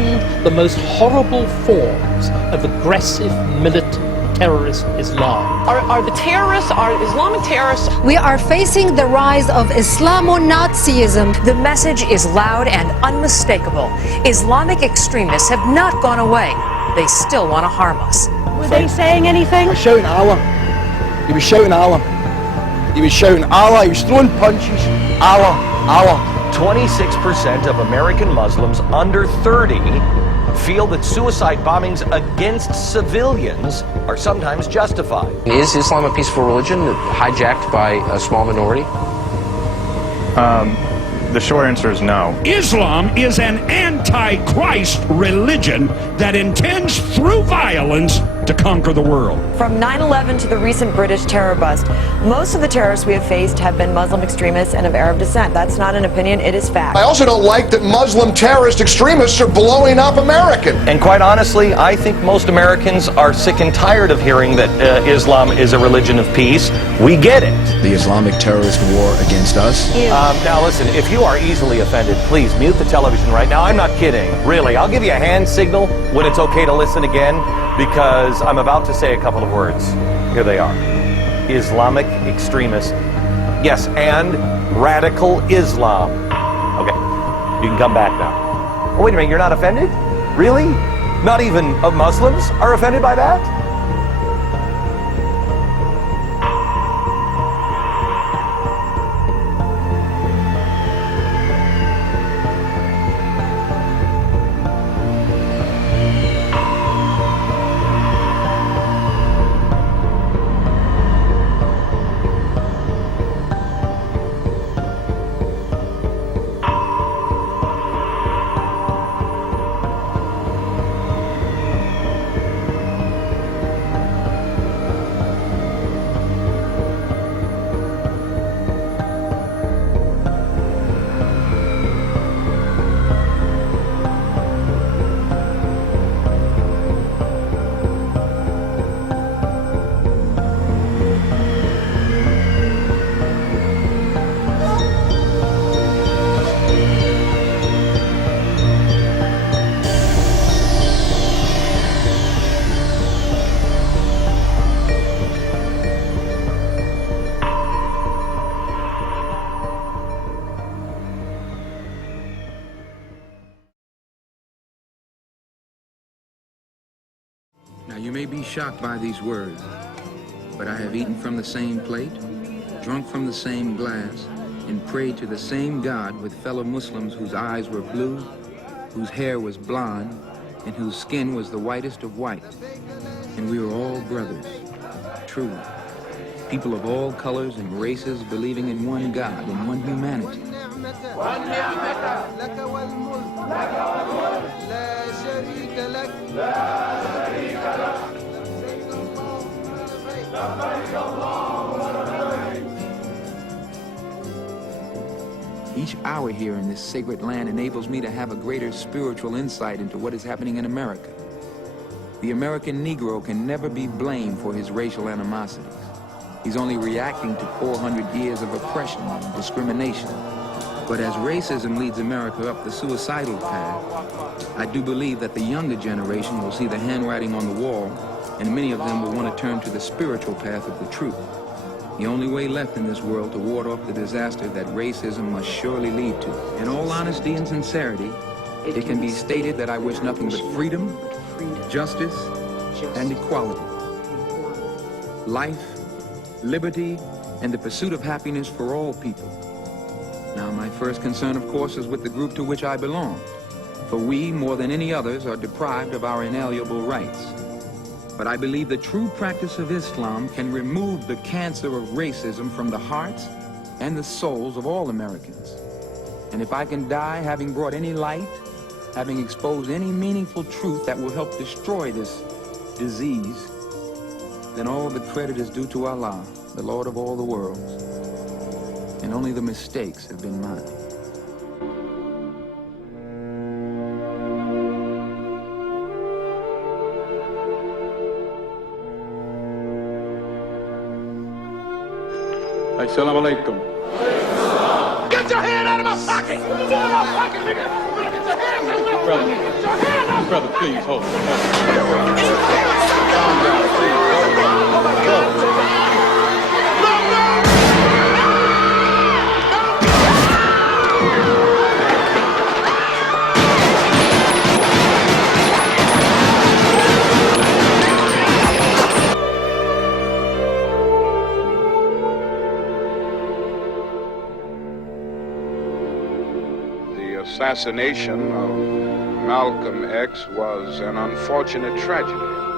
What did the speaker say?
and the most horrible forms of aggressive militant terrorist Islam. Are the terrorists, are Islamic terrorists? We are facing the rise of Islamo-Nazism. The message is loud and unmistakable. Islamic extremists have not gone away. They still want to harm us. Were they saying anything? He was shouting Allah. He was shouting Allah. He was shouting Allah. He was throwing punches. Allah, Allah. 26% of American Muslims under 30 feel that suicide bombings against civilians are sometimes justified. Is Islam a peaceful religion hijacked by a small minority? The short answer is no. Islam is an anti-Christ religion that intends through violence to conquer the world. From 9/11 to the recent British terror bust, most of the terrorists we have faced have been Muslim extremists and of Arab descent. That's not an opinion, it is fact. I also don't like that Muslim terrorist extremists are blowing up American. And quite honestly, I think most Americans are sick and tired of hearing that Islam is a religion of peace. We get it. The Islamic terrorist war against us. Now listen, if you are easily offended, please mute the television right now. I'm not kidding. Really, I'll give you a hand signal when it's okay to listen again, because I'm about to say a couple of words. Here they are. Islamic extremist. Yes, and radical Islam. Okay, you can come back now. Oh, wait a minute, you're not offended? Really? Not even Muslims are offended by that? Now you may be shocked by these words, but I have eaten from the same plate, drunk from the same glass, and prayed to the same God with fellow Muslims whose eyes were blue, whose hair was blonde, and whose skin was the whitest of white. And we were all brothers, truly. People of all colors and races believing in one God and one humanity. Each hour here in this sacred land enables me to have a greater spiritual insight into what is happening in America. The American Negro can never be blamed for his racial animosities. He's only reacting to 400 years of oppression and discrimination. But as racism leads America up the suicidal path, I do believe that the younger generation will see the handwriting on the wall, and many of them will want to turn to the spiritual path of the truth. The only way left in this world to ward off the disaster that racism must surely lead to. In all honesty and sincerity, it can be stated that I wish nothing but freedom, justice, and equality. Life, liberty, and the pursuit of happiness for all people. Now, my first concern, of course, is with the group to which I belong. For we, more than any others, are deprived of our inalienable rights. But I believe the true practice of Islam can remove the cancer of racism from the hearts and the souls of all Americans. And if I can die having brought any light, having exposed any meaningful truth that will help destroy this disease, then all the credit is due to Allah, the Lord of all the worlds. And only the mistakes have been mine. Assalamu alaikum. Get your hand out of my pocket! Get out of my pocket, nigga! Get your hands out of my pocket! Get your hand out! Brother, please, hold it. The assassination of Malcolm X was an unfortunate tragedy.